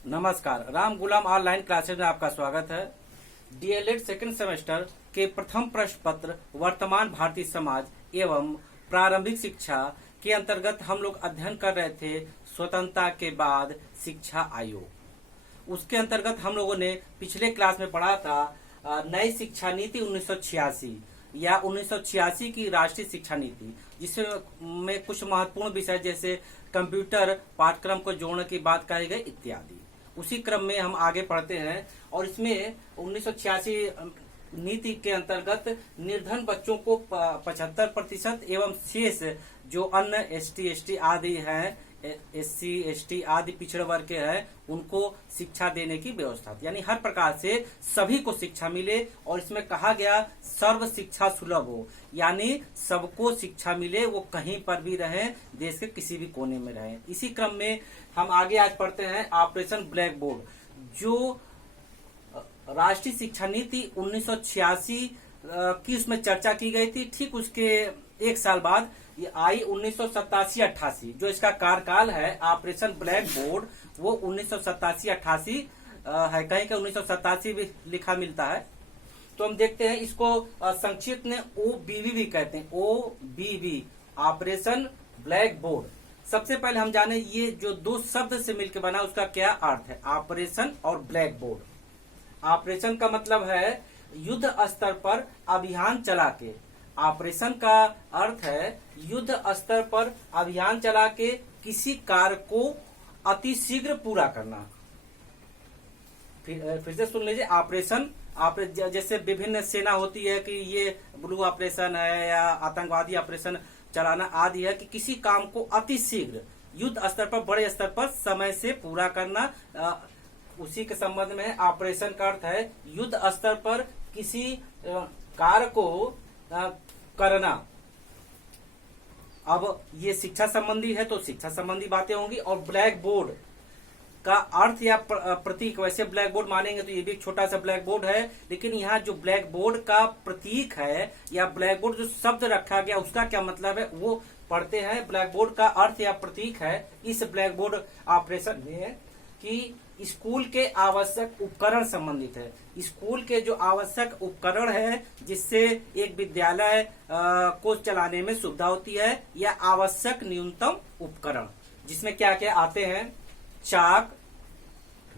नमस्कार, राम गुलाम online classes में आपका स्वागत है। डीएलएड सेकंड सेमेस्टर के प्रथम प्रश्न पत्र वर्तमान भारतीय समाज एवं प्रारंभिक शिक्षा के अंतर्गत हम लोग अध्ययन कर रहे थे स्वतंत्रता के बाद शिक्षा आयोग। उसके अंतर्गत हम लोगों ने पिछले क्लास में पढ़ा था नई शिक्षा नीति 1986 या 1986 की राष्ट्रीय शिक्षा नीति, जिसमें कुछ महत्वपूर्ण विषय जैसे कंप्यूटर पाठ्यक्रम को जोड़ने की बात कही गई इत्यादि। उसी क्रम में हम आगे पढ़ते हैं और इसमें 1986 नीति के अंतर्गत निर्धन बच्चों को 75% एवं शेष जो अन्य ST आदि हैं, SC ST आदि पिछड़े वर्ग के हैं, उनको शिक्षा देने की व्यवस्था, यानी हर प्रकार से सभी को शिक्षा मिले। और इसमें कहा गया सर्व शिक्षा सुलभ हो, यानी सबको शिक्षा मिले, वो कहीं पर भी रहें, देश के किसी भी कोने में रहें। इसी क्रम में हम आगे आज पढ़ते हैं ऑपरेशन ब्लैक बोर्ड, जो राष्ट्रीय शिक्षा नीति 1986 की उसमें चर्चा की गई थी। ठीक उसके एक साल बाद ये आई 1987-88, जो इसका कार्यकाल है ऑपरेशन ब्लैक बोर्ड, वो 1987-88 है। कहीं का 1987 भी लिखा मिलता है। तो हम देखते हैं इसको संक्षिप्त में OBB भी कहते हैं, OBB ऑपरेशन ब्लैक बोर्ड। सबसे पहले हम जाने ये जो दो शब्द से मिलकर बना उसका क्या अर्थ है, ऑपरेशन और ब्लैक बोर्ड। ऑपरेशन का मतलब है युद्ध स्तर पर अभियान चला के। ऑपरेशन का अर्थ है युद्ध स्तर पर अभियान चला के किसी कार्य को अति शीघ्र पूरा करना। फिर से सुन लीजिए, ऑपरेशन जैसे विभिन्न सेना होती है कि ये ब्लू ऑपरेशन है या आतंकवादी ऑपरेशन चलाना आदि है, कि किसी काम को अति शीघ्र युद्ध स्तर पर बड़े स्तर पर समय से पूरा करना। उसी के संबंध में ऑपरेशन का अर्थ है युद्ध स्तर पर किसी कार्य को करना। अब ये शिक्षा संबंधी है तो शिक्षा संबंधी बातें होंगी। और ब्लैक बोर्ड का अर्थ या प्रतीक, वैसे ब्लैक बोर्ड मानेंगे तो ये भी एक छोटा सा ब्लैक बोर्ड है, लेकिन यहाँ जो ब्लैक बोर्ड का प्रतीक है या ब्लैक बोर्ड जो शब्द रखा गया उसका क्या मतलब है वो पढ़ते हैं। ब्लैक बोर्ड का अर्थ या प्रतीक है इस ब्लैक बोर्ड ऑपरेशन में कि स्कूल के आवश्यक उपकरण संबंधित है। स्कूल के जो आवश्यक उपकरण है जिससे एक विद्यालय को चलाने में सुविधा होती है, या आवश्यक न्यूनतम उपकरण, जिसमें क्या क्या आते हैं, चाक,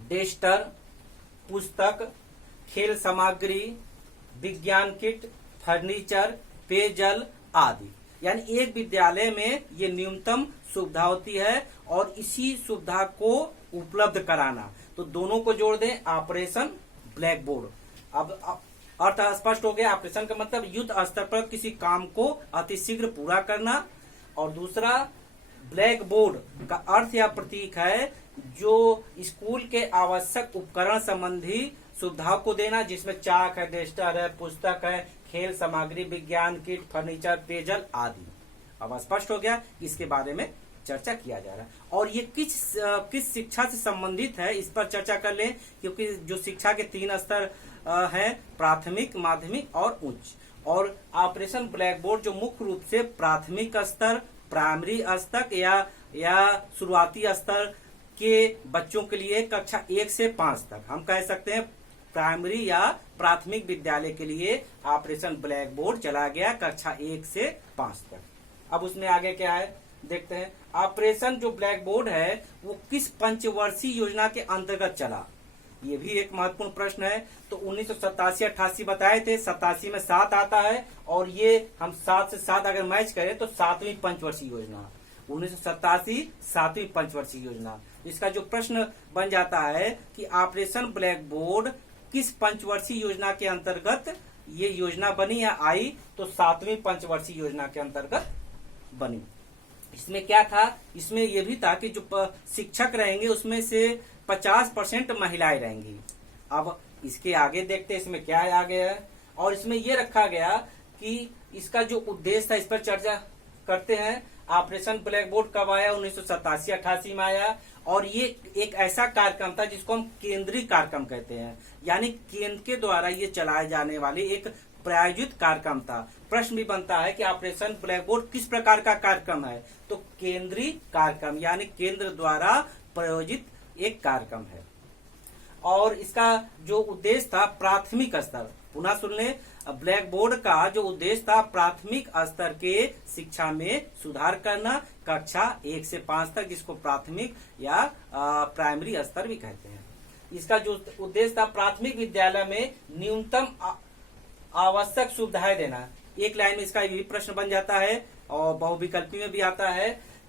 डेस्टर, पुस्तक, खेल सामग्री, विज्ञान किट, फर्नीचर, पेयजल आदि। यानी एक विद्यालय में ये न्यूनतम सुविधा होती है और इसी सुविधा को उपलब्ध कराना। तो दोनों को जोड़ दें, ऑपरेशन ब्लैक बोर्ड। अब अर्थ स्पष्ट हो गया। ऑपरेशन का मतलब युद्ध स्तर पर किसी काम को अतिशीघ्र पूरा करना, और दूसरा ब्लैक बोर्ड का अर्थ या प्रतीक है जो स्कूल के आवश्यक उपकरण संबंधी सुविधाओं को देना, जिसमें चाक है, डेस्टर है, पुस्तक है, खेल सामग्री, विज्ञान किट, फर्नीचर, पेयजल आदि। अब स्पष्ट हो गया, इसके बारे में चर्चा किया जा रहा है। और ये किस शिक्षा से संबंधित है इस पर चर्चा कर लें, क्योंकि जो शिक्षा के 3 स्तर हैं, प्राथमिक, माध्यमिक और उच्च। और ऑपरेशन ब्लैक बोर्ड जो मुख्य रूप से प्राथमिक स्तर, प्राइमरी स्तर या शुरुआती स्तर के बच्चों के लिए कक्षा 1 से 5 तक, हम कह सकते हैं प्राइमरी या प्राथमिक विद्यालय के लिए ऑपरेशन ब्लैक बोर्ड चला गया कक्षा 1 से 5 तक। अब उसमें आगे क्या है देखते हैं। ऑपरेशन जो ब्लैक बोर्ड है वो किस पंचवर्षीय योजना के अंतर्गत चला, ये भी एक महत्वपूर्ण प्रश्न है। तो 1987-88 बताए थे, 87 में 7 आता है, और ये हम 7 से 7 अगर मैच करें तो 7वीं पंचवर्षीय योजना, 1987 7वीं पंचवर्षीय योजना। इसका जो प्रश्न बन जाता है कि ऑपरेशन ब्लैक बोर्ड किस पंचवर्षीय योजना के अंतर्गत ये योजना बनी या आई, तो 7वीं पंचवर्षीय योजना के अंतर्गत बनी। इसमें क्या था, इसमें यह भी था कि जो शिक्षक रहेंगे उसमें से 50% महिलाएं रहेंगी। अब इसके आगे देखते हैं इसमें क्या आगे है। और इसमें यह रखा गया कि इसका जो उद्देश्य था इस पर चर्चा करते हैं। ऑपरेशन ब्लैक बोर्ड कब आया, 1987-88 में आया, और ये एक ऐसा कार्यक्रम था जिसको हम केंद्रीय कार्यक्रम कहते हैं, यानी केंद्र के द्वारा ये चलाए जाने वाले एक प्रायोजित कार्यक्रम था। प्रश्न भी बनता है कि ऑपरेशन ब्लैक बोर्ड किस प्रकार का कार्यक्रम है, तो केंद्रीय कार्यक्रम यानी केंद्र द्वारा प्रायोजित एक कार्यक्रम है। और इसका जो उद्देश्य था प्राथमिक स्तर, पुनः सुन लें, ब्लैक बोर्ड का जो उद्देश्य था प्राथमिक स्तर के शिक्षा में सुधार करना, कक्षा 1 से 5 तक, जिसको प्राथमिक या प्राइमरी स्तर भी कहते हैं। इसका जो उद्देश्य था प्राथमिक विद्यालय में न्यूनतम आवश्यक सुविधाएं देना। एक लाइन में इसका ये भी प्रश्न बन जाता है और बहुविकल्पी में भी आता है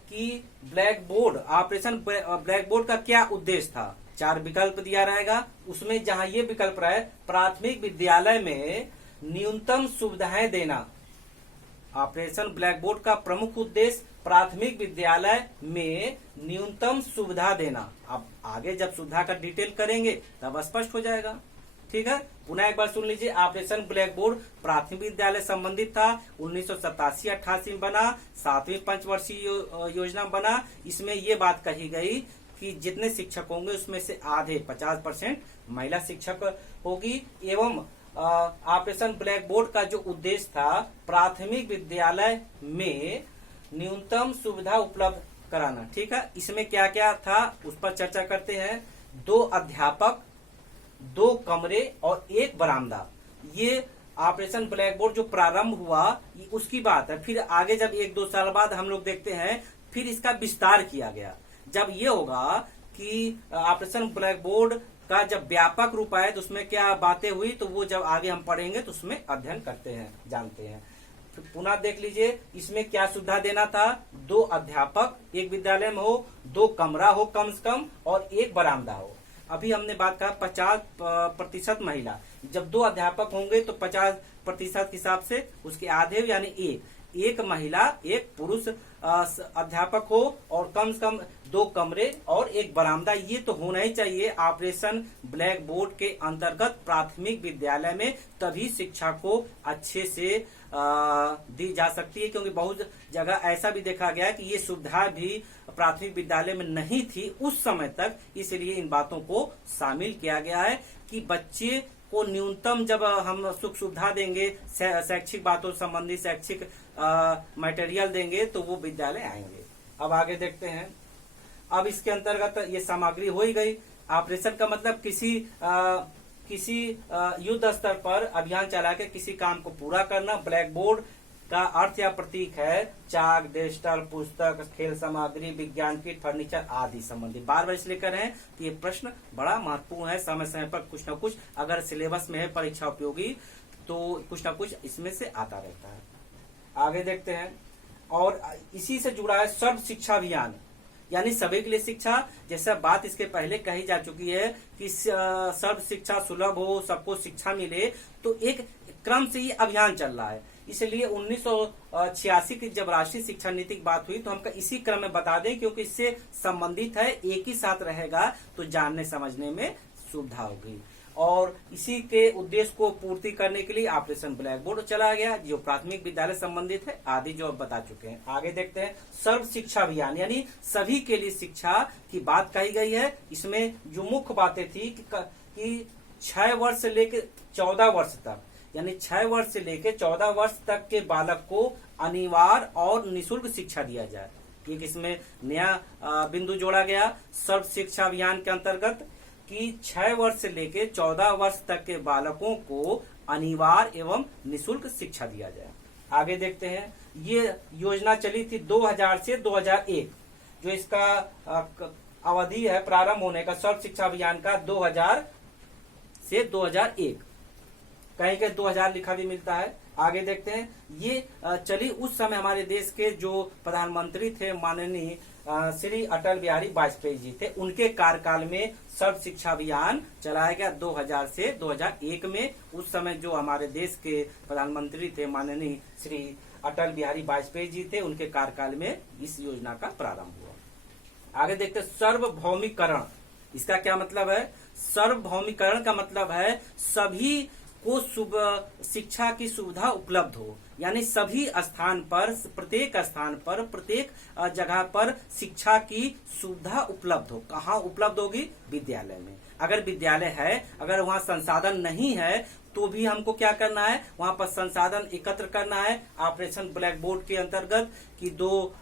कि black board, operation black board का क्या उद्देश्य था। 4 विकल्प दिया रहेगा, उसमें जहां ये विकल्प रहे प्राथमिक विद्यालय में न्यूनतम सुविधाएं देना, ऑपरेशन ब्लैक बोर्ड का प्रमुख उद्देश्य प्राथमिक विद्यालय में न्यूनतम सुविधा देना। अब आगे जब सुविधा का डिटेल करेंगे तब स्पष्ट हो जाएगा। ठीक है, पुनः एक बार सुन लीजिए। ऑपरेशन ब्लैक बोर्ड प्राथमिक विद्यालय संबंधित था, 1987-88 में बना, 7वीं पंचवर्षीय योजना बना। इसमें ये बात कही गई कि जितने शिक्षक होंगे उसमें से आधे 50% महिला शिक्षक होगी। एवं ऑपरेशन ब्लैक बोर्ड का जो उद्देश्य था प्राथमिक विद्यालय में न्यूनतम सुविधा उपलब्ध कराना। ठीक है, इसमें क्या क्या था उस पर चर्चा करते हैं। 2 अध्यापक, 2 कमरे और 1 बरामदा, ये ऑपरेशन ब्लैक बोर्ड जो प्रारंभ हुआ उसकी बात है। फिर आगे जब 1-2 साल बाद हम लोग देखते हैं फिर इसका विस्तार किया गया। जब ये होगा कि ऑपरेशन ब्लैक बोर्ड का जब व्यापक रूप आया तो उसमें क्या बातें हुई, तो वो जब आगे हम पढ़ेंगे तो उसमें अध्ययन करते हैं, जानते हैं। पुनः देख लीजिए इसमें क्या सुविधा देना था। 2 अध्यापक एक विद्यालय में हो, 2 कमरा हो कम से कम और 1 बरामदा हो। अभी हमने बात कहा 50% महिला, जब 2 अध्यापक होंगे तो 50% के हिसाब से उसके आधे यानी 1 महिला 1 पुरुष अध्यापक हो और कम से कम 2 कमरे और 1 बरामदा, ये तो होना ही चाहिए ऑपरेशन ब्लैक बोर्ड के अंतर्गत प्राथमिक विद्यालय में। तभी शिक्षा को अच्छे से दी जा सकती है, क्योंकि बहुत जगह ऐसा भी देखा गया है कि ये सुविधा भी प्राथमिक विद्यालय में नहीं थी उस समय तक। इसलिए इन बातों को शामिल किया गया है कि बच्चे को न्यूनतम जब हम सुख सुविधा देंगे, शैक्षिक बातों संबंधी शैक्षिक मटेरियल देंगे तो वो विद्यालय आएंगे। अब आगे देखते हैं। अब इसके अंतर्गत ये सामग्री हो ही गई। ऑपरेशन का मतलब किसी युद्ध स्तर पर अभियान चला के किसी काम को पूरा करना। ब्लैक बोर्ड का अर्थ या प्रतीक है चाक, डेस्टर, पुस्तक, खेल सामग्री, विज्ञान किट, फर्नीचर आदि संबंधी। बार बार इसलिए कर रहे हैं तो ये प्रश्न बड़ा महत्वपूर्ण है। समय समय पर कुछ न कुछ अगर सिलेबस में है परीक्षा उपयोगी तो कुछ न कुछ इसमें से आता रहता है। आगे देखते हैं। और इसी से जुड़ा है सर्व शिक्षा अभियान, यानी सभी के लिए शिक्षा। जैसा बात इसके पहले कही जा चुकी है कि सर्व शिक्षा सुलभ हो, सबको शिक्षा मिले, तो एक क्रम से ये अभियान चल रहा है। इसलिए 1986 की जब राष्ट्रीय शिक्षा नीति की बात हुई तो हम इसी क्रम में बता दें, क्योंकि इससे संबंधित है, एक ही साथ रहेगा तो जानने समझने में सुविधा होगी। और इसी के उद्देश्य को पूर्ति करने के लिए ऑपरेशन ब्लैक बोर्ड चलाया गया, जो प्राथमिक विद्यालय संबंधित है आदि जो अब बता चुके हैं। आगे देखते हैं। सर्व शिक्षा अभियान यानी सभी के लिए शिक्षा की बात कही गई है। इसमें जो मुख्य बातें थी कि 6 वर्ष से लेकर 14 वर्ष तक, यानी 6 वर्ष से लेकर 14 वर्ष तक के बालक को अनिवार्य और निःशुल्क शिक्षा दिया जाए। एक इसमें नया बिंदु जोड़ा गया सर्व शिक्षा अभियान के अंतर्गत कि 6 वर्ष से लेकर 14 वर्ष तक के बालकों को अनिवार्य एवं निःशुल्क शिक्षा दिया जाए। आगे देखते हैं। ये योजना चली थी 2000 से 2001, जो इसका अवधि है प्रारंभ होने का सर्व शिक्षा अभियान का 2000 से 2001, कहीं कहीं 2000 लिखा भी मिलता है। आगे देखते हैं। ये चली उस समय हमारे देश के जो प्रधानमंत्री थे माननीय श्री अटल बिहारी वाजपेयी जी थे, उनके कार्यकाल में सर्व शिक्षा अभियान चलाया गया 2000 से 2001 में। उस समय जो हमारे देश के प्रधानमंत्री थे माननीय श्री अटल बिहारी वाजपेयी जी थे, उनके कार्यकाल में इस योजना का प्रारंभ हुआ। आगे देखते हैं। सार्वभौमिकरण, इसका क्या मतलब है? सार्वभौमिकरण का मतलब है सभी को शिक्षा की सुविधा उपलब्ध हो, यानी सभी स्थान पर, प्रत्येक स्थान पर, प्रत्येक जगह पर शिक्षा की सुविधा उपलब्ध हो। कहाँ उपलब्ध होगी? विद्यालय में। अगर विद्यालय है, अगर वहाँ संसाधन नहीं है, तो भी हमको क्या करना है, वहां पर संसाधन एकत्र करना है ऑपरेशन ब्लैक बोर्ड के अंतर्गत, कि 2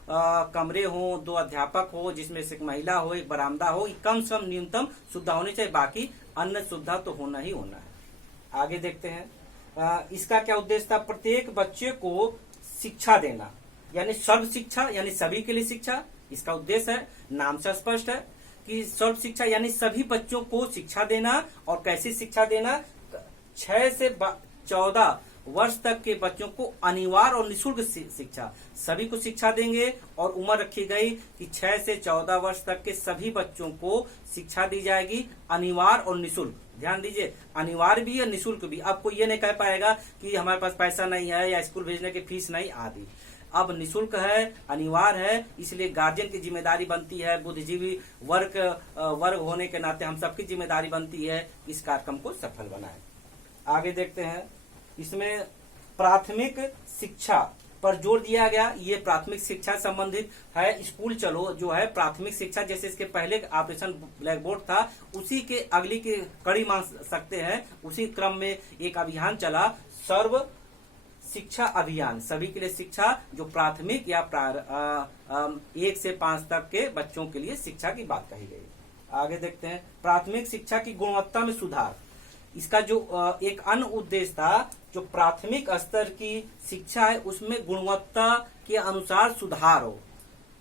कमरे हो, 2 अध्यापक हो, जिसमें से एक महिला हो, एक बरामदा हो, कम से कम न्यूनतम सुविधा होनी चाहिए, बाकी अन्य सुविधा तो होना ही होना है। आगे देखते हैं इसका क्या उद्देश्य था। प्रत्येक बच्चे को शिक्षा देना, यानी सर्व शिक्षा, यानी सभी के लिए शिक्षा, इसका उद्देश्य है। नाम से स्पष्ट है कि सर्व शिक्षा यानी सभी बच्चों को शिक्षा देना। और कैसी शिक्षा देना, 6 से 14 वर्ष तक के बच्चों को अनिवार्य और निःशुल्क शिक्षा, सभी को शिक्षा देंगे। और उम्र रखी गई कि 6 से 14 वर्ष तक के सभी बच्चों को शिक्षा दी जाएगी, अनिवार्य और निःशुल्क। ध्यान दीजिए, अनिवार्य भी है, निःशुल्क भी। अब कोई ये नहीं कह पाएगा कि हमारे पास पैसा नहीं है या स्कूल भेजने की फीस नहीं आदि। अब निःशुल्क है, अनिवार्य है, इसलिए गार्जियन की जिम्मेदारी बनती है, बुद्धिजीवी वर्ग होने के नाते हम सबकी जिम्मेदारी बनती है इस कार्यक्रम को सफल बनाएं। आगे देखते हैं, इसमें प्राथमिक शिक्षा पर जोर दिया गया। ये प्राथमिक शिक्षा संबंधित है। स्कूल चलो जो है प्राथमिक शिक्षा, जैसे इसके पहले ऑपरेशन ब्लैक बोर्ड था, उसी के अगली की कड़ी मान सकते हैं। उसी क्रम में एक अभियान चला, सर्व शिक्षा अभियान, सभी के लिए शिक्षा, जो प्राथमिक या 1 से 5 तक के बच्चों के लिए शिक्षा की बात कही गई। आगे देखते हैं, प्राथमिक शिक्षा की गुणवत्ता में सुधार। इसका जो एक अन्य उद्देश्य था, जो प्राथमिक स्तर की शिक्षा है उसमें गुणवत्ता के अनुसार सुधार हो।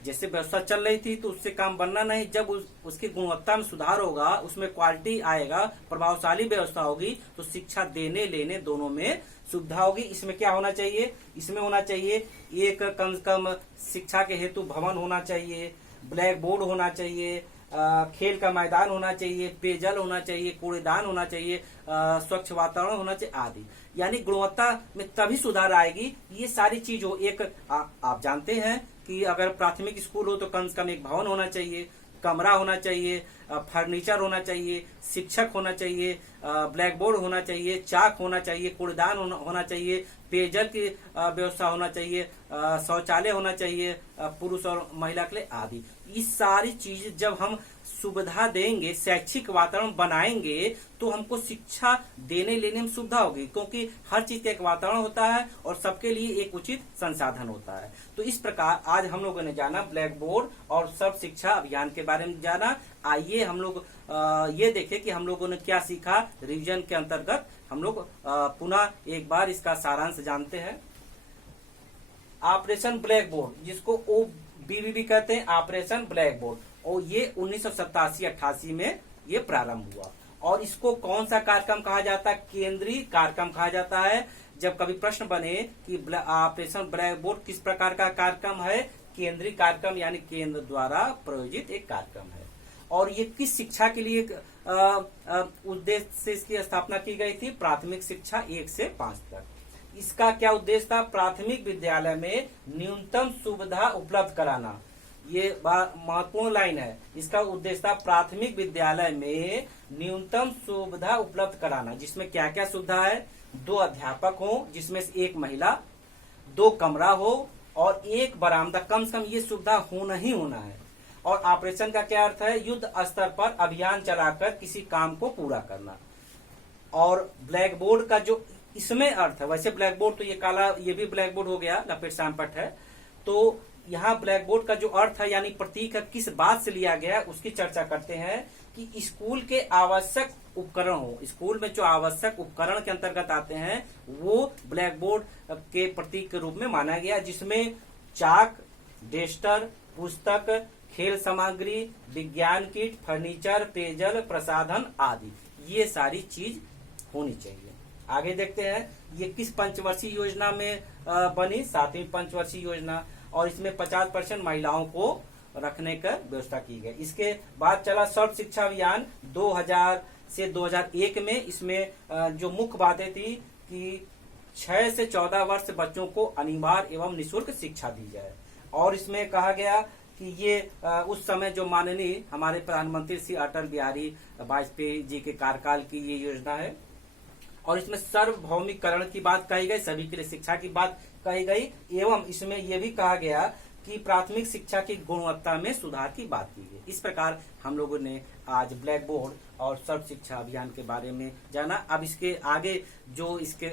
जैसे व्यवस्था चल रही थी तो उससे काम बनना नहीं, जब उसकी गुणवत्ता में सुधार होगा, उसमें क्वालिटी आएगा, प्रभावशाली व्यवस्था होगी, तो शिक्षा देने लेने दोनों में सुविधा होगी। इसमें क्या होना चाहिए, इसमें होना चाहिए एक कम से कम शिक्षा के हेतु भवन होना चाहिए, ब्लैक बोर्ड होना चाहिए, खेल का मैदान होना चाहिए, पेयजल होना चाहिए, कूड़ेदान होना चाहिए, स्वच्छ वातावरण होना चाहिए आदि। यानी गुणवत्ता में तभी सुधार आएगी ये सारी चीज हो। एक आप जानते हैं कि अगर प्राथमिक स्कूल हो तो कम से कम एक भवन होना चाहिए, कमरा होना चाहिए, फर्नीचर होना चाहिए, शिक्षक होना चाहिए, ब्लैक बोर्ड होना चाहिए, चाक होना चाहिए, कूड़ेदान होना चाहिए, पेयजल की व्यवस्था होना चाहिए, शौचालय होना चाहिए पुरुष और महिला के लिए आदि। इस सारी चीज जब हम सुविधा देंगे, शैक्षिक वातावरण बनाएंगे, तो हमको शिक्षा देने लेने में सुविधा होगी, क्योंकि हर चीज का एक वातावरण होता है और सबके लिए एक उचित संसाधन होता है। तो इस प्रकार आज हम लोगों ने जाना ब्लैक बोर्ड और सर्व शिक्षा अभियान के बारे में जाना। आइए हम लोग ये देखें कि हम लोगों ने क्या सीखा। रिवीजन के अंतर्गत हम लोग पुनः एक बार इसका सारांश जानते हैं। ऑपरेशन ब्लैक बोर्ड, जिसको OBBB कहते हैं, ऑपरेशन ब्लैक बोर्ड, और ये 1987-88 में ये प्रारंभ हुआ। और इसको कौन सा कार्यक्रम कहा जाता है, केंद्रीय कार्यक्रम कहा जाता है। जब कभी प्रश्न बने कि ऑपरेशन ब्लैक बोर्ड किस प्रकार का कार्यक्रम है, केंद्रीय कार्यक्रम यानी केंद्र द्वारा प्रायोजित एक कार्यक्रम है। और ये किस शिक्षा के लिए उद्देश्य से इसकी स्थापना की गई थी, प्राथमिक शिक्षा 1 से 5 तक। इसका क्या उद्देश्य था, प्राथमिक विद्यालय में न्यूनतम सुविधा उपलब्ध कराना। ये महत्वपूर्ण लाइन है। इसका उद्देश्य था प्राथमिक विद्यालय में न्यूनतम सुविधा उपलब्ध कराना, जिसमें क्या क्या सुविधा है, 2 अध्यापक हो जिसमें से 1 महिला, 2 कमरा हो और 1 बरामदा, कम से कम ये सुविधा होना ही होना है। और ऑपरेशन का क्या अर्थ है, युद्ध स्तर पर अभियान चलाकर किसी काम को पूरा करना। और ब्लैक बोर्ड का जो इसमें अर्थ है, वैसे ब्लैक बोर्ड तो ये काला, ये भी ब्लैक बोर्ड हो गया, लपेट सांपट है, तो यहाँ ब्लैक बोर्ड का जो अर्थ है यानी प्रतीक है, किस बात से लिया गया उसकी चर्चा करते हैं कि स्कूल के आवश्यक उपकरण हो। स्कूल में जो आवश्यक उपकरण के अंतर्गत आते हैं वो ब्लैक बोर्ड के प्रतीक के रूप में माना गया, जिसमें चाक, डेस्टर, पुस्तक, खेल सामग्री, विज्ञान किट, फर्नीचर, पेयजल, प्रसाधन आदि, ये सारी चीज होनी चाहिए। आगे देखते हैं ये किस पंचवर्षीय योजना में बनी, 7वीं पंचवर्षीय योजना, और इसमें 50% महिलाओं को रखने का व्यवस्था की गई। इसके बाद चला सर्व शिक्षा अभियान 2000 से 2001 में। इसमें जो मुख्य बातें थी कि 6 से 14 वर्ष बच्चों को अनिवार्य एवं निःशुल्क शिक्षा दी जाए। और इसमें कहा गया कि ये उस समय जो माननीय हमारे प्रधानमंत्री श्री अटल बिहारी वाजपेयी जी के कार्यकाल की ये योजना है। और इसमें सार्वभौमिकरण की बात कही गई, सभी के लिए शिक्षा की बात कही गई, एवं इसमें यह भी कहा गया कि प्राथमिक शिक्षा की गुणवत्ता में सुधार की बात की गई। इस प्रकार हम लोगों ने आज ब्लैक बोर्ड और सर्व शिक्षा अभियान के बारे में जाना। अब इसके आगे जो इसके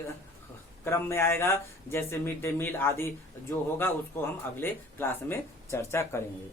क्रम में आएगा, जैसे मिड डे मील आदि जो होगा, उसको हम अगले क्लास में चर्चा करेंगे।